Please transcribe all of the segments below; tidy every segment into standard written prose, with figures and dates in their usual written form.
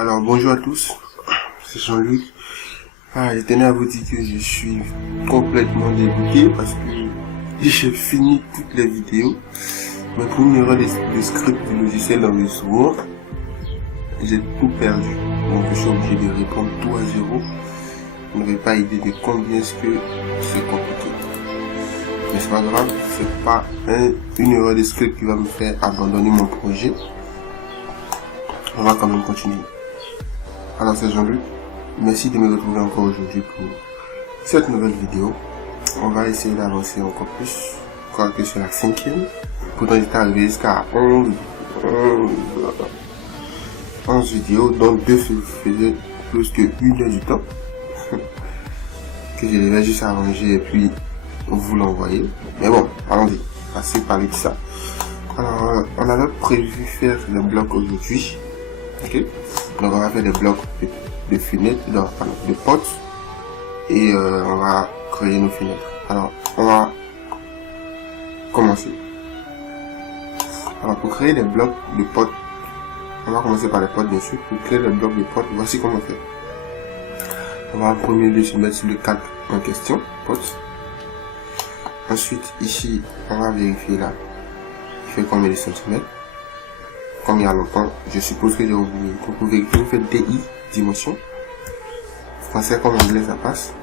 Alors bonjour à tous, c'est Jean-Luc. Je tenais à vous dire que je suis complètement dégoûté parce que j'ai fini toutes les vidéos. Mais pour une erreur de script du logiciel d'enregistrement, j'ai tout perdu. Donc je suis obligé de répondre tout à zéro. Vous n'avez pas idée de combien est-ce que c'est compliqué. Mais c'est pas grave, c'est pas une erreur de script qui va me faire abandonner mon projet. On va quand même continuer. Alors c'est Jean-Luc, merci de me retrouver encore aujourd'hui pour cette nouvelle vidéo. On va essayer d'avancer encore plus, encore que sur la 5e. Pourtant j'étais arrivé jusqu'à 11 vidéos, dont 2 faisaient plus que 1 heure du temps. Que je devais juste arranger et puis vous l'envoyer. Mais bon, allons-y, assez parler de ça. Alors on avait prévu faire le bloc aujourd'hui. Ok, donc on va faire des blocs de fenêtres, de portes, et on va créer nos fenêtres. Alors on va commencer. Alors pour créer des blocs de portes, on va commencer par les portes bien sûr. Pour créer des blocs de portes, voici comment on fait. On va en premier lieu se mettre sur le calque en question, porte. Ensuite ici on va vérifier là, il fait combien de centimètres. Comme il y a longtemps, je suppose que vous pouvez faire DI, dimension. Français comme anglais ça passe.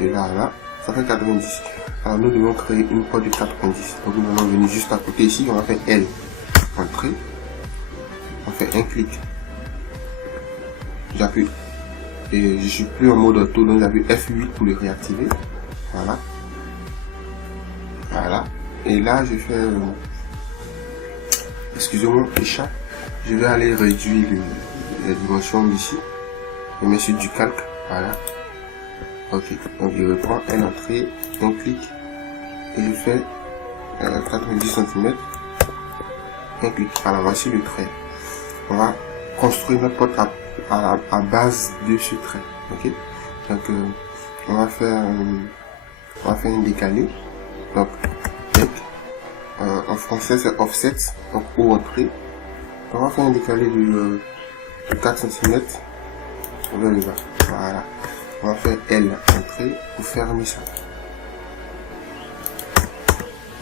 Et là, ça fait 90. Alors nous devons créer une porte de 90. Donc nous allons venir juste à côté ici, on va faire L. Entrée. On fait un clic. J'appuie. Et je suis plus en mode auto, donc j'appuie F8 pour le réactiver. Voilà. Voilà. Et là, je fais... excusez-moi, échappe. Je vais aller réduire les dimensions d'ici. Je mets sur du calque. Voilà. Ok. Donc je reprends un entrée, un clic. Et je fais 90 cm. Un clic. Alors voici le trait. On va construire notre porte à base de ce trait. Ok. Donc on va faire un décalé. Donc en français c'est offset, donc haut entrée. On va faire un décalé de 4 cm vers le bas. Voilà. On va faire L entrée pour fermer ça.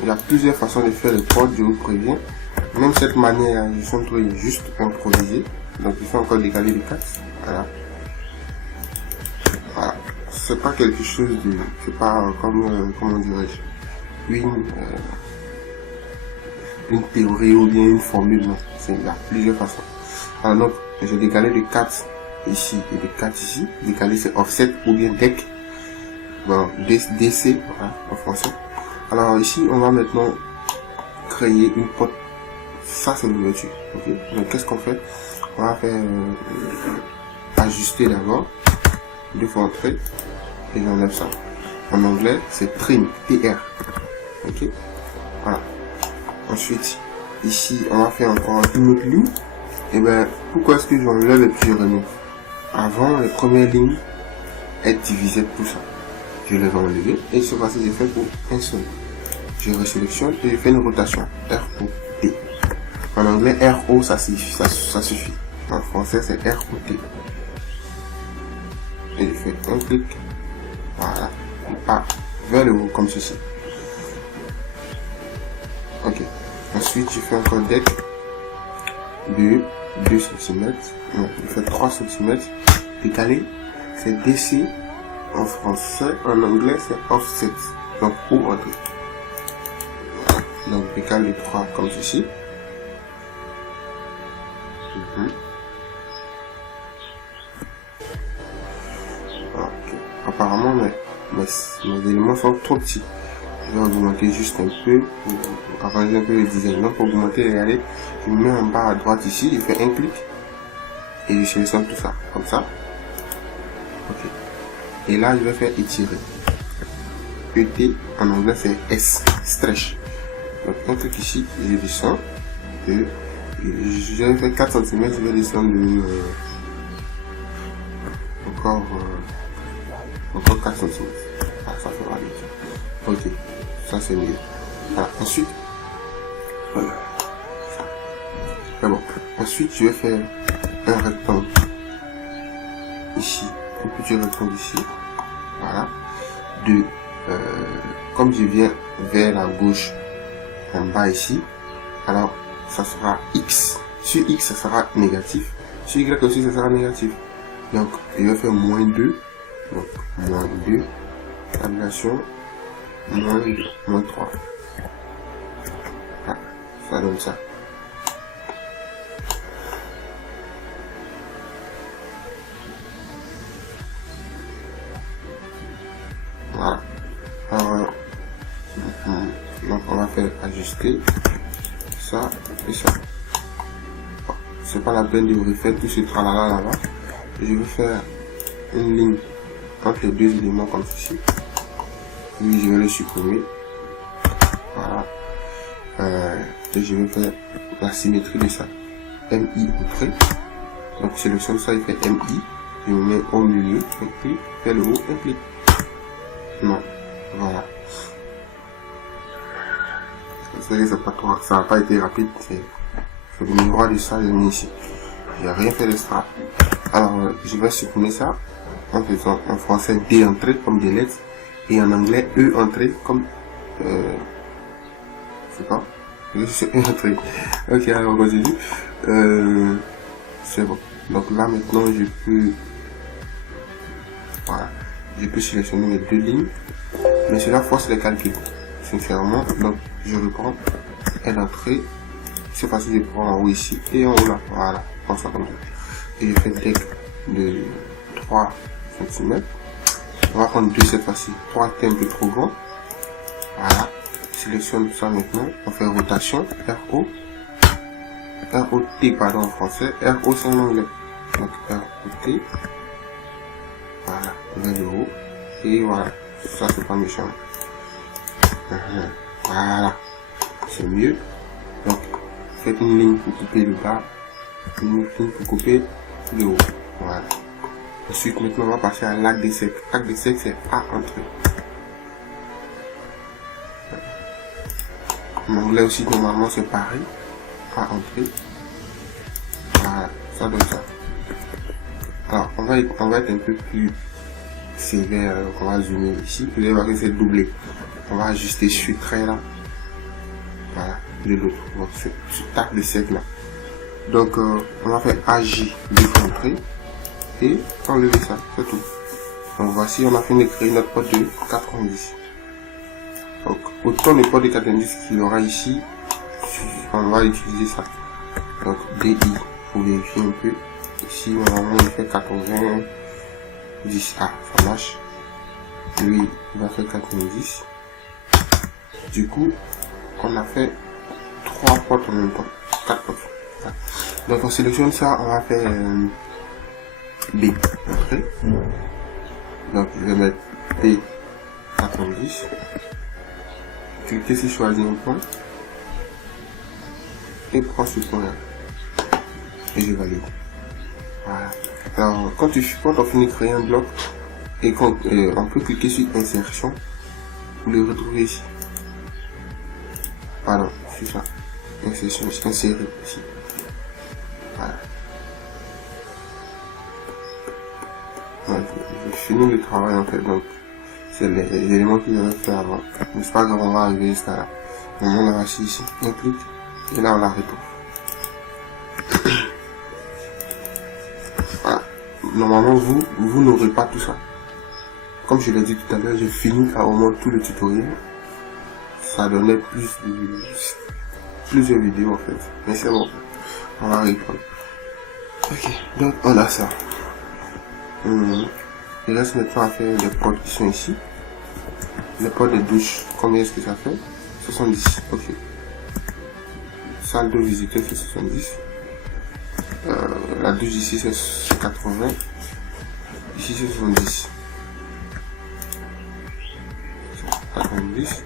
Il y a plusieurs façons de faire les portes, je vous préviens. Même cette manière, je suis en train de juste improviser. Donc il faut encore décaler de 4. Voilà. Voilà. C'est pas quelque chose de. C'est pas comme comment dirais-je, une théorie ou bien une formule, non. Il y a plusieurs façons. Alors donc, j'ai décalé de 4 ici et de 4 ici. Décaler c'est offset ou bien deck. Bon, DC, voilà, en français. Alors ici, on va maintenant créer une porte. Ça c'est l'ouverture. Ok. Donc qu'est-ce qu'on fait? On va faire ajuster d'abord. 2 fois entrée. Et j'enlève ça. En anglais, c'est trim, TR. Ok. Voilà. Ensuite, ici, on va faire encore une autre ligne. Et ben, pourquoi est-ce que j'enlève et puis je remets? Avant, les premières lignes, elles divisaient tout ça. Je les ai enlevées et ce passé, j'ai fait pour un seul. Je resélectionne et je fais une rotation. RO T. En anglais, RO, ça suffit. Ça suffit. En français, c'est RO T. Et je fais un clic. Voilà. Pas vers le haut, comme ceci. Ok. Ensuite, je fais encore deck de 2 cm. Non, je fais 3 cm. Décalé, c'est DC en français. En anglais, c'est offset. Donc, haut entrée. Donc, décale de 3 comme ceci. Ok. Apparemment, mes éléments sont trop petits. Je vais augmenter juste un peu pour arranger un peu le design. Donc pour augmenter, regardez, je me mets en bas à droite ici, je fais un clic et je sélectionne tout ça, comme ça. Ok. Et là, je vais faire étirer. ET en anglais c'est S, stretch. Donc un clic ici, je descends. Et je vais faire 4 cm, je vais descendre encore 4 cm. Ah, ça fera bien. Ok. Ça c'est mieux. Voilà. Ensuite, voilà. Mais bon. Ensuite, je vais faire un rectangle ici, un petit rectangle ici, voilà, comme je viens vers la gauche en bas ici, alors ça sera X, sur X ça sera négatif, sur Y aussi ça sera négatif, donc je vais faire moins 2, donc moins 2, tabulation, moins 2, moins 3, voilà, ça donne ça. Voilà. Donc on va faire ajuster ça et ça. Bon, c'est pas la peine de refaire tout ce tralala là-bas. Je vais faire une ligne entre les deux éléments comme ceci. Puis je vais le supprimer. Voilà. Et je vais faire la symétrie de ça. MI entrée. Donc je sélectionne ça, il fait MI. Je me mets au milieu, un clic, vers le haut, un clic. Non, voilà. Ça n'a pas été rapide, c'est le miroir de ça, j'ai mis ici. J'ai rien fait d'extra. Alors, je vais supprimer ça en faisant en français D entrée comme des lettres et en anglais E entrée comme. C'est pas. C'est E entrée. Ok, alors on continue. C'est bon. Donc là maintenant, je peux. Voilà. Je peux sélectionner mes deux lignes, mais cela force les calculs, sincèrement. Donc je reprends L entrée, c'est facile, je prends en haut ici et en haut là, voilà, comme ça, et je fais deck de 3 cm. On va prendre 2 cette fois-ci, 3 est un peu trop grand, voilà, sélectionne ça maintenant, on fait rotation, RO, ROT pardon en français, RO c'est en anglais, donc ROT. Voilà, vers le haut, et voilà, ça c'est pas méchant. Voilà, c'est mieux. Donc, faites une ligne pour couper le bas, une ligne pour couper le haut. Voilà. Ensuite, maintenant, on va passer à l'arc des cercles. L'arc des cercles, c'est A entrée. En anglais aussi, normalement, c'est pareil. A entrée. Voilà, ça donne ça. Alors, on va être un peu plus sévère, on va zoomer ici, vous allez voir que c'est doublé. On va ajuster ce trait là, voilà, de l'autre, donc ce tac de cercle là. Donc, on va faire AJ décontrer et enlever ça, c'est tout. Donc, voici, on a fini de créer notre porte de 90. Donc, autant le porte de 90 qu'il y aura ici, on va utiliser ça. Donc, DI, pour vérifier un peu. Ici, normalement, il fait 90. Ah, ça marche. Lui, il va faire 90. Du coup, on a fait 3 portes en même temps. 4 portes. Donc, on sélectionne ça. On va faire B. Entrée. Donc, je vais mettre B 90. Cliquez sur choisir un point. Et prends ce point là. Et je valide. Voilà. Alors, quand on finit de créer un bloc, et quand on peut cliquer sur insertion, vous le retrouvez ici. Pardon, c'est ça. Insertion, insérer ici. Voilà. Donc, je finis le travail en fait, donc c'est les éléments que j'avais fait avant. Mais c'est pas grave, on va arriver jusqu'à là. On a assis ici, on clique, et là on la retrouve. Voilà. Normalement, vous n'aurez pas tout ça. Comme je l'ai dit tout à l'heure, j'ai fini carrément tout le tutoriel. Ça donnait plusieurs vidéos en fait. Mais c'est bon. On va répondre. Ok, donc on a ça. Il reste maintenant à faire les portes qui sont ici. Les portes de douche, combien est-ce que ça fait? 70, ok. Salle de visiteur, c'est 70. La douche ici, c'est 80. Ici, c'est 70. 90.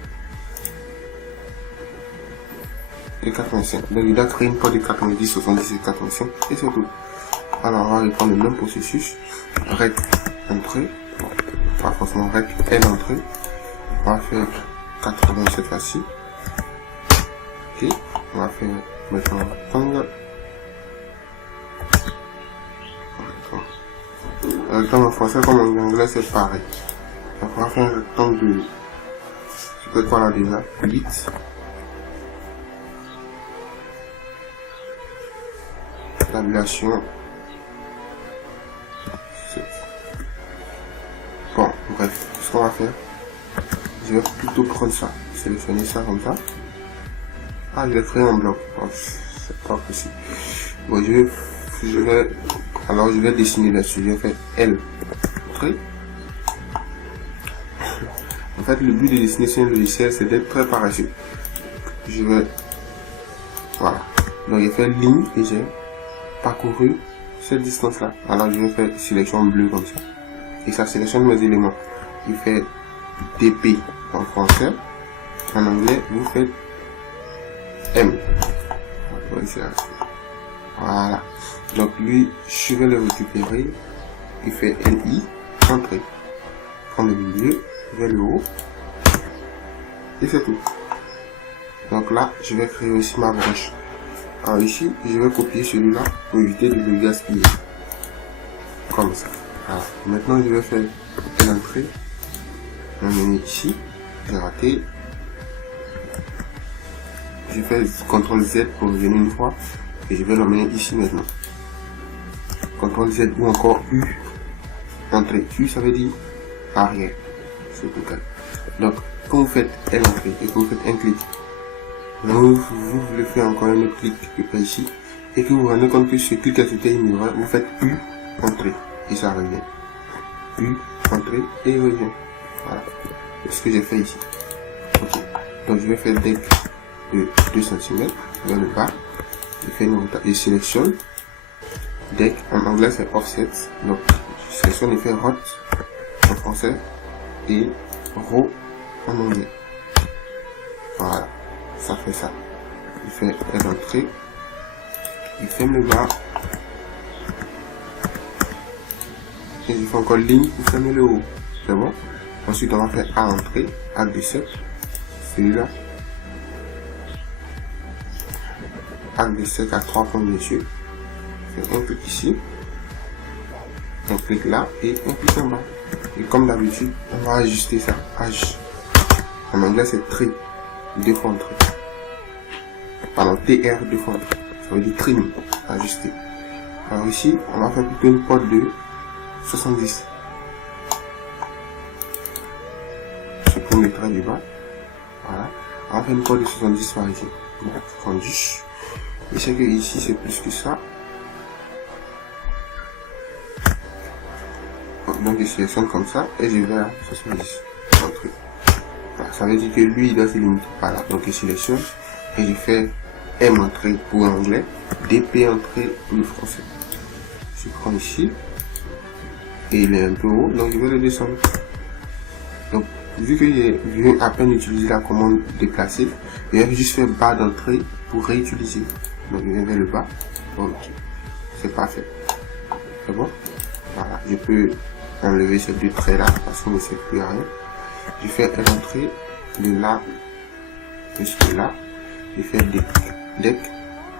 Et 85. Donc, il a créé une porte de 90, 70 et 85. Et c'est tout. Alors, on va reprendre le même processus. Rec, entrée. Pas forcément rec, L, entrée. On va faire 80 cette fois-ci. Ok. On va faire maintenant rectangle. rectangle en français comme en anglais c'est pareil. Donc on va faire un rectangle de, je sais pas quoi là déjà, 8. Tabulation 7. Bon, bref, ce qu'on va faire, je vais plutôt prendre ça, sélectionner ça comme ça. Ah, je l'ai créé en bloc, oh, c'est pas possible. Bon, je vais dessiner là-dessus, je vais faire L, trait. En fait, le but de dessiner sur un logiciel, c'est d'être très paresseux. Je vais, voilà, donc j'ai fait ligne et j'ai parcouru cette distance là. Alors je vais faire sélection bleue comme ça et ça sélectionne mes éléments. Il fait DP en français, en anglais vous faites M. Voilà, donc lui je vais le récupérer. Il fait LI, entrée, prendre le milieu vers le haut et c'est tout. Donc là je vais créer aussi ma broche. Alors ici, je vais copier celui-là pour éviter de le gaspiller. Comme ça. Voilà. Maintenant, je vais faire l'entrée. L'emmener ici. J'ai raté. Je fais CTRL Z pour revenir une fois. Et je vais l'emmener ici maintenant. CTRL Z ou encore U. Entrée. U, ça veut dire arrière. C'est tout calme. Donc, quand vous faites l'entrée et que vous faites un clic, vous voulez faire encore un autre clic quelque part ici et que vous vous rendez compte que ce clic a été ignoré, vous faites U, entrée et ça revient. U, entrée et il revient. Voilà. C'est ce que j'ai fait ici. Ok. Donc je vais faire deck de 2 cm vers le bas. Je sélectionne. Deck en anglais c'est offset. Donc je sélectionne et fais rot en français et row en anglais. Voilà. Ça fait ça. Il fait l'entrée. Il ferme le bas. Et il fait encore ligne pour fermer le haut. C'est bon. Ensuite, on va faire A entrée. A de 7. Celui-là. A de 7 à 3 points de yeux. Fait un clic ici. Un clic là. Et un clic en bas. Et comme d'habitude, on va ajuster ça. H. En anglais, c'est trait. 2 fois entrée. Pardon, TR 2 fois entrée. Ça veut dire trim, ajuster. Alors ici, on va faire plutôt une porte de 70. Je prends le trait du bas. Voilà. On va faire une porte de 70 par ici. 70. Je sais que ici, c'est plus que ça. Donc je sélectionne comme ça et je vais à 70. Entrée. Voilà, ça veut dire que lui, il doit se limiter par là. Donc je sélectionne et je fais M entrée pour l'anglais, DP entrée pour le français. Je prends ici et il est un peu haut, donc je vais le descendre. Donc vu que j'ai à peine utilisé la commande déplacer, je vais juste faire bas d'entrée pour réutiliser. Donc je viens vers le bas. Ok, c'est parfait. C'est bon. Voilà, je peux enlever ces deux traits là parce qu'on ne sert plus à rien. Je fais l'entrée de là jusque là. Je fais deck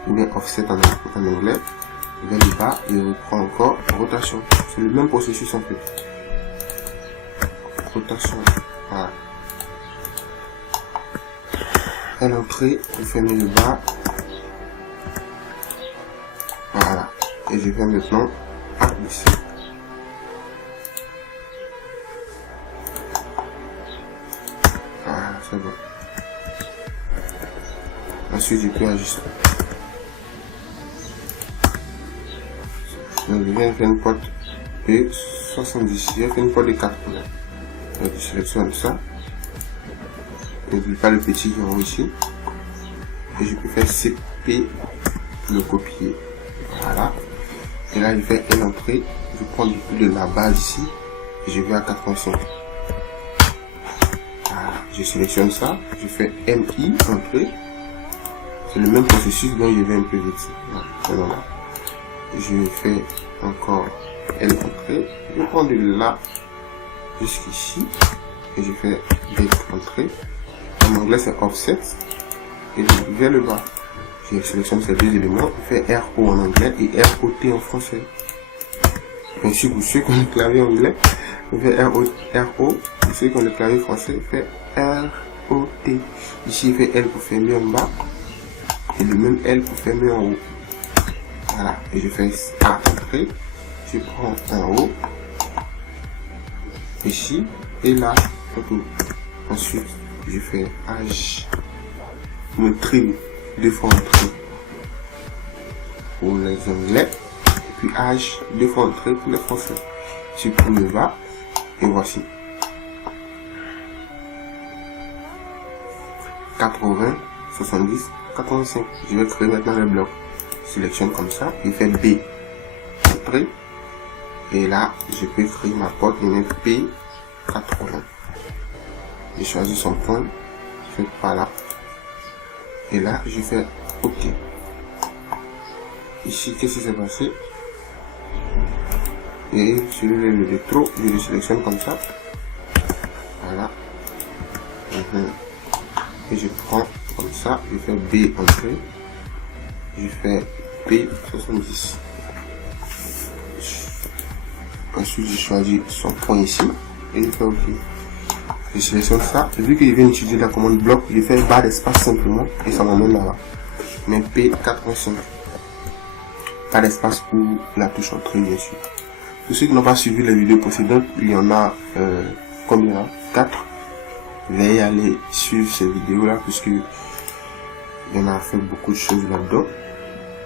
ou bien offset en anglais. Vers le bas et je reprends encore rotation. C'est le même processus en fait. Rotation. Voilà. À l'entrée, vous fermez le bas. Voilà. Et je vais maintenant ici. Voilà, c'est bon. Ensuite, je peux ajuster. Donc, je viens faire une porte de 70. Je vais faire une porte de 4 points. Donc, je sélectionne ça. N'oublie pas le petit qui est en haut ici. Et je peux faire CP pour le copier. Voilà. Et là, je fais une entrée. Je prends du coup de la base ici. Et je vais à 85. Voilà. Je sélectionne ça. Je fais MI entrée. C'est le même processus, donc je vais un peu vite. Voilà. Je fais encore L entrée. Je prends de là jusqu'ici. Et je fais D entrée. En anglais, c'est offset. Et je vais vers le bas. Je sélectionne ces deux éléments. Je fais RO en anglais et ROT en français. Bien sûr, pour ceux qui ont le clavier anglais, je fais R-O. Pour ceux qui ont le clavier français, je fais R-O-T. Ici, je fais L pour fermer en bas. Et le même L pour fermer en haut. Voilà. Et je fais A entrée. Je prends en haut. Ici. Et là. Ensuite, je fais H. Mon trim 2 fois entrée pour les anglais. Et puis H 2 fois entrée pour les français. Je supprime le bas. Et voici. 80, 70, 85. Je vais créer maintenant le bloc. Je sélectionne comme ça. Je fais B. Entrée. Et là, je peux créer ma porte. Je mets P80. Je choisis son point. Je fais par là. Et là, je fais OK. Ici, qu'est-ce qui s'est passé? Et celui-là, le trop, je le sélectionne comme ça. Voilà. Et je prends comme ça, je fais B entrée. Je fais P70. Ensuite, je choisis son point ici. Et je fais OK. Je sélectionne ça. Vu qu'il vient utiliser la commande bloc, je fais barre d'espace simplement et ça m'emmène là-bas. Mais P85. Pas d'espace pour la touche entrée, bien sûr. Pour ceux qui n'ont pas suivi les vidéos précédentes, il y en a combien? 4. Veuillez aller suivre ces vidéos-là, puisque il y en a fait beaucoup de choses là-dedans.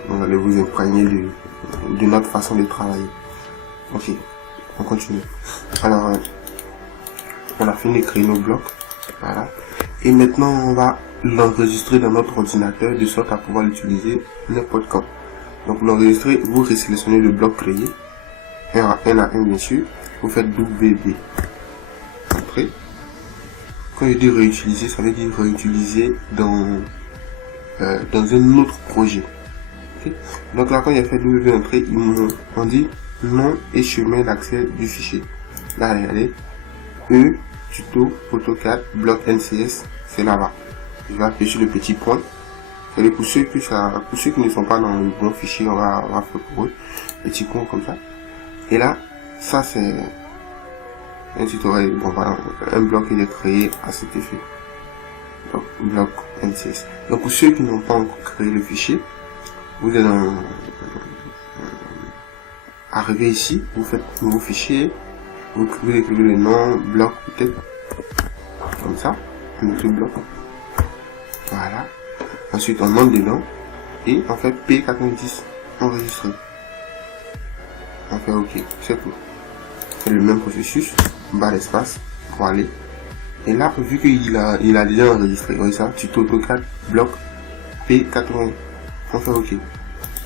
Vous allez vous imprégner de notre façon de travailler. Ok, on continue. Alors, on a fini de créer nos blocs. Voilà. Et maintenant, on va l'enregistrer dans notre ordinateur de sorte à pouvoir l'utiliser n'importe quand. Donc, pour l'enregistrer, vous resélectionnez le bloc créé. Un à un, bien sûr. Vous faites WB. Entrée. Quand je dis réutiliser, ça veut dire réutiliser dans un autre projet. Okay. Donc là, quand il a fait W entrée, on dit nom et chemin d'accès du fichier. Là, regardez. Tuto, AutoCAD, bloc NCS, c'est là-bas. Je vais appuyer sur le petit point. Et pour ceux qui ne sont pas dans le bon fichier, on va faire pour eux. Petit point comme ça. Et là, ça c'est un tutoriel. Bon, voilà, un bloc qui est créé à cet effet. Donc, bloc NCS. Donc, pour ceux qui n'ont pas encore créé le fichier, vous êtes arrivé ici, vous faites nouveau fichier. Vous écrivez le nom, bloc peut-être, comme ça, on écrit bloc, voilà, ensuite on monte dedans, et on fait P90, enregistré, on fait OK, c'est tout, c'est le même processus, barre d'espace, pour aller, et là, vu qu'il a déjà enregistré, voyez ça, tuto AutoCAD, bloc, P80, on fait OK,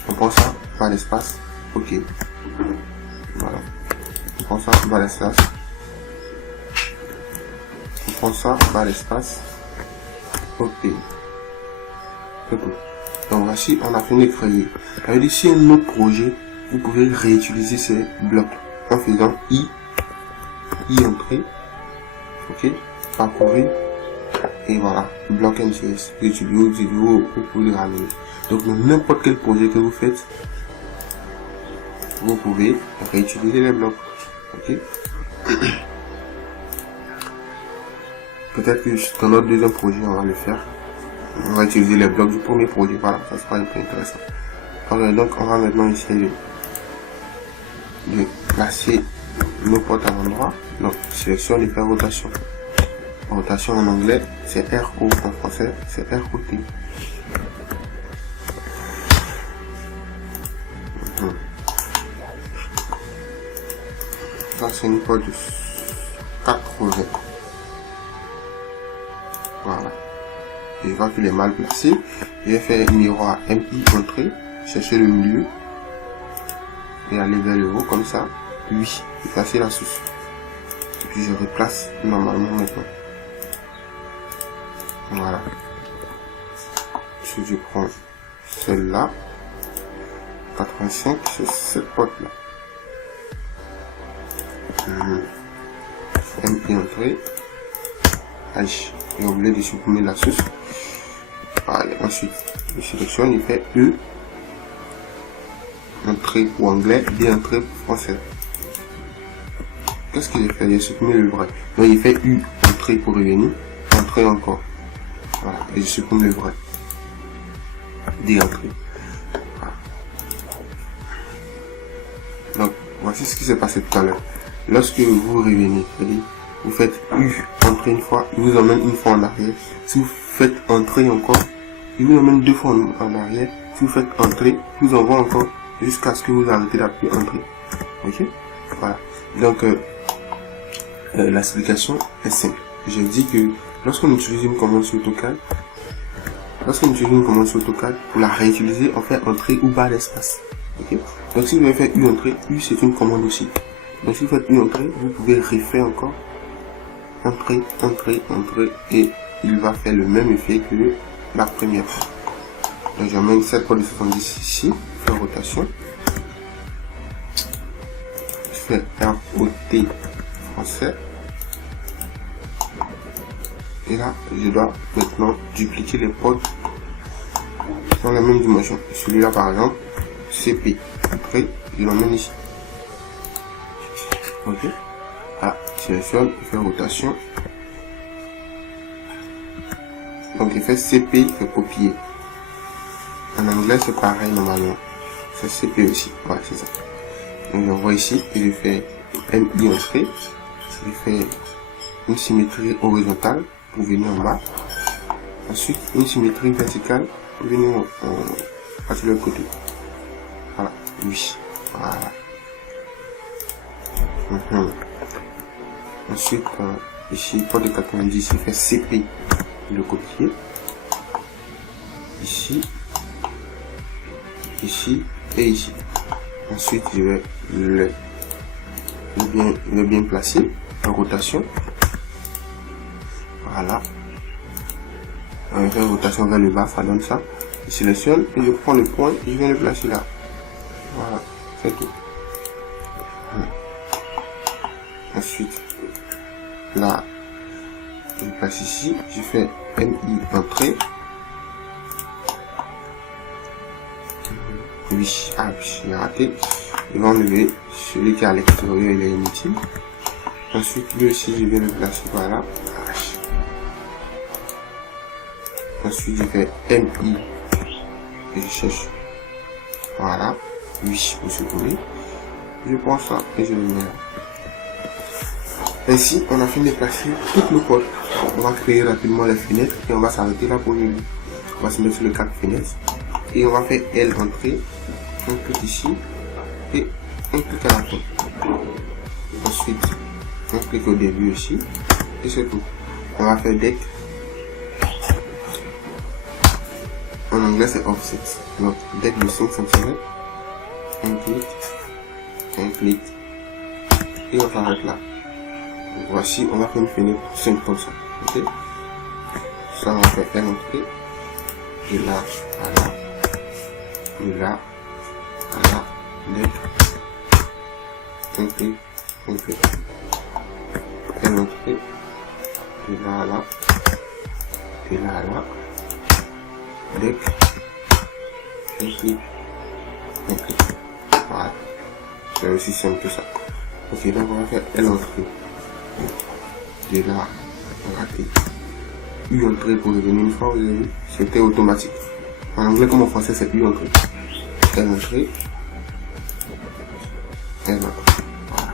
on prend ça, barre d'espace, OK, voilà. On prend ça, barre d'espace. On prend ça, barre d'espace. OK. C'est tout. Donc voici, on a fini de créer. Ça veut dire, si un autre projet, vous pouvez réutiliser ces blocs en faisant I entrée. OK. Parcourir. Et voilà. Bloc NCS. Vous pouvez le ramener. Donc n'importe quel projet que vous faites, vous pouvez réutiliser les blocs. Ok. Peut-être que dans notre deuxième projet, on va le faire. On va utiliser les blocs du premier projet. Voilà, ça sera un peu intéressant. Alors, donc, on va maintenant essayer de placer nos portes à l'endroit. Donc, sélection et faire rotation. Rotation en anglais, c'est RO. En français, c'est ROT. Ça, c'est une porte de 80. Voilà. Je vois qu'il est mal placé. Je vais faire miroir MI entrée. Chercher le milieu. Et aller vers le haut comme ça. Oui. Et passer la sauce. Et puis je replace normalement maintenant. Voilà. Si je prends celle-là. 85, c'est cette porte-là. MI entrée. H. J'ai oublié de supprimer la source. Allez, ensuite, je sélectionne, il fait E. Entrée pour anglais, B entrée pour français. qu'est-ce que j'ai fait? J'ai supprimé le vrai. Donc il fait U, entrée pour revenir, entrée encore. Voilà, et je supprime le vrai. D entrée. Voilà. Donc voici ce qui s'est passé tout à l'heure. Lorsque vous revenez, c'est-à-dire vous faites U, entrée une fois, il vous emmène une fois en arrière. Si vous faites entrée encore, il vous emmène 2 fois en arrière. Si vous faites entrée, il vous envoie encore jusqu'à ce que vous arrêtez d'appuyer entrée. Ok? Voilà. Donc l'explication est simple. Je dis que lorsqu'on utilise une commande sur AutoCAD, pour la réutiliser, on fait entrée ou barre d'espace. Okay? Donc si vous avez fait U entrée, U c'est une commande aussi. Donc si vous faites U entrée, vous pouvez refaire encore entrée, entrée, entrée, et il va faire le même effet que la première fois. Donc j'amène cette porte de 70 ici, je fais rotation, je fais ROT français, et là je dois maintenant dupliquer les portes dans la même dimension. Celui-là par exemple, CP, après je l'emmène ici. Ok, ah, sélectionne, il fait rotation, donc il fait CP, il fait copier. En anglais c'est pareil normalement, c'est CP aussi, ouais c'est ça. Donc j'envoie ici et je fais MI entrée, je fais une symétrie horizontale pour venir en bas, ensuite une symétrie verticale pour venir sur le côté. Voilà, oui, voilà. Ensuite ici porte de 90, il fait CP, le copier, ici, ici et ici. Ensuite je vais le bien placer en rotation. Voilà, on fait une rotation vers le bas, ça donne ça. Je sélectionne et je prends le point et je viens le placer là. Voilà, c'est tout. Ensuite là je place ici, je fais MI entrée. Oui, ah oui, j'ai raté. Je vais enlever celui qui est à l'extérieur, il est inutile. Ensuite lui aussi je viens le placer voilà. Ensuite je fais MI et je cherche, voilà, oui pour secourir. Je prends ça et je le mets là. Ainsi on a fini de placer toutes nos portes. On va créer rapidement les fenêtres et on va s'arrêter là pour le lit. On va se mettre sur le 4 fenêtres et on va faire L entrée, un clic ici et un clic à la fin. Ensuite un clic au début aussi et c'est tout. On va faire deck. En anglais c'est offset. Donc deck de 5 cm, un clic et on s'arrête là. Donc, voici, on va faire une fenêtre 5 comme ça. Ok, ça on va faire L entrée de là à là, de là à là, deck, un clic, L entrée de là à là, de là à là, deck, un clic, voilà, c'est aussi simple que ça. Ok, donc on va faire L entrée de là, raté, U entrée pour revenir une fois, vous avez vu, c'était automatique. En anglais comme en français c'est U entrée, L entrée, L entrée, voilà.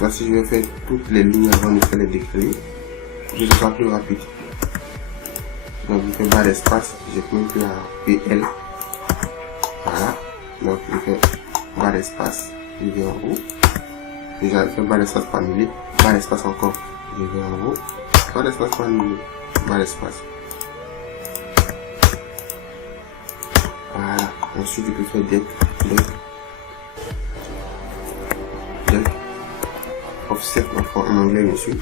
Là si je vais faire toutes les lignes avant de faire les décalés, je serai plus rapide. Donc je fais barre d'espace, je mets plus à PL, voilà, donc je fais barre d'espace, je vais en haut, déjà je fais barre d'espace par milieu, barre d'espace encore, je vais en haut, barre d'espace par milieu, barre d'espace, voilà. Ensuite je peux faire deck, offset en anglais dessus,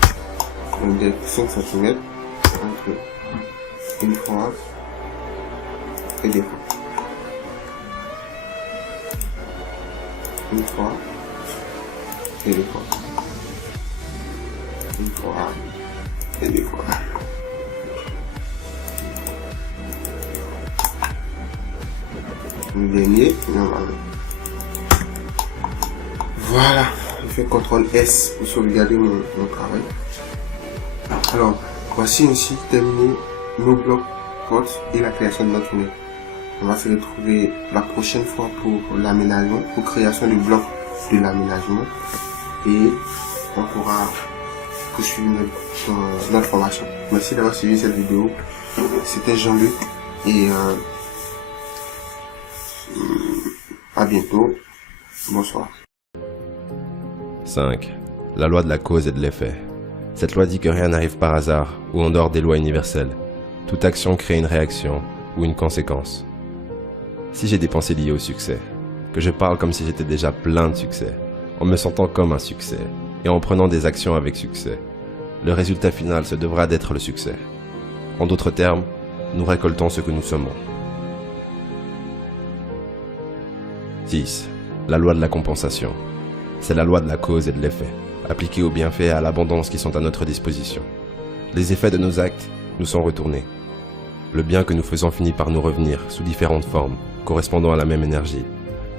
donc deck 5 cm entre une fois et des fois, une fois et des fois, une fois et des fois. Le dernier normalement. Voilà, fais CTRL S pour sauvegarder mon travail. Alors, voici ainsi terminé nos blocs potes et la création de notre tunnel. On va se retrouver la prochaine fois pour l'aménagement, pour création du bloc de l'aménagement, et on pourra poursuivre notre formation. Merci d'avoir suivi cette vidéo. C'était Jean-Luc et à bientôt. Bonsoir. 5. La loi de la cause et de l'effet. Cette loi dit que rien n'arrive par hasard ou en dehors des lois universelles. Toute action crée une réaction ou une conséquence. Si j'ai des pensées liées au succès, que je parle comme si j'étais déjà plein de succès, en me sentant comme un succès et en prenant des actions avec succès, le résultat final se devra d'être le succès. En d'autres termes, nous récoltons ce que nous semons. 6. La loi de la compensation. C'est la loi de la cause et de l'effet, appliquée aux bienfaits et à l'abondance qui sont à notre disposition. Les effets de nos actes nous sont retournés. Le bien que nous faisons finit par nous revenir sous différentes formes, correspondant à la même énergie.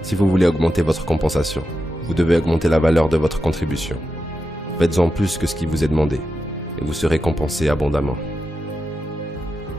Si vous voulez augmenter votre compensation, vous devez augmenter la valeur de votre contribution. Faites-en plus que ce qui vous est demandé, et vous serez compensé abondamment.